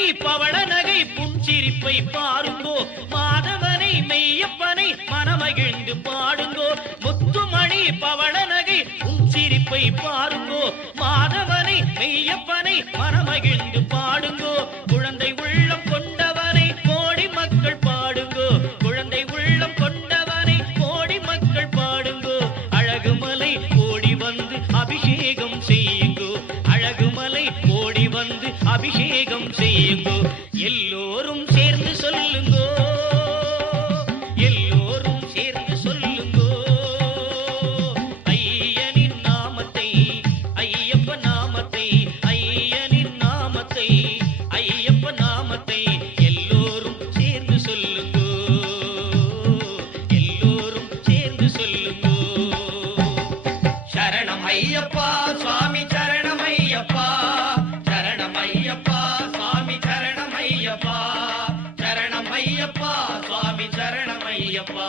முத்துமணி பவள நகை புன்சிரிப்பை பாருங்கோ மாதவனை மெய்யப்பனை மனமகிழ்ந்து பாடுங்கோ முத்துமணி பவள நகை புன்சிரிப்பை பாருங்கோ மாதவனை மெய்யப்பனை மனமகிழ்ந்து பாடுங்கோ குழந்தை உள்ளம் கொண்டவனை கோடி மக்கள் பாடுங்கோ குழந்தை உள்ளம் கொண்டவனை கோடி மக்கள் பாடுங்கோ அழகுமலை ஓடி வந்து அபிஷேகம் செய்யுங்கோ அழகுமலை ஓடி வந்து அபிஷேகம் செய்யுங்கோ எல்லோரும் சேர்ந்து சொல்லுங்கோ எல்லோரும் சேர்ந்து சொல்லுங்கோ ஐயனின் நாமத்தை ஐயப்ப நாமத்தை ஐயனின் நாமத்தை ஐயப்ப நாமத்தை எல்லோரும் சேர்ந்து சொல்லுங்கோ எல்லோரும் சேர்ந்து சொல்லுங்கோ சரணம் ஐயப்பா சுவாமி சரணம் ஐயப்பா சரணம் ஐயப்பா சுவாமி சரணம் ஐயப்பா சரணம் ஐயப்பா சுவாமி சரணம் ஐயப்பா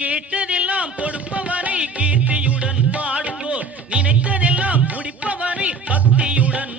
கேட்டதெல்லாம் கொடுப்பவனை கீர்த்தியுடன் பாடுங்கோ நினைத்ததெல்லாம் முடிப்பவனை பக்தியுடன்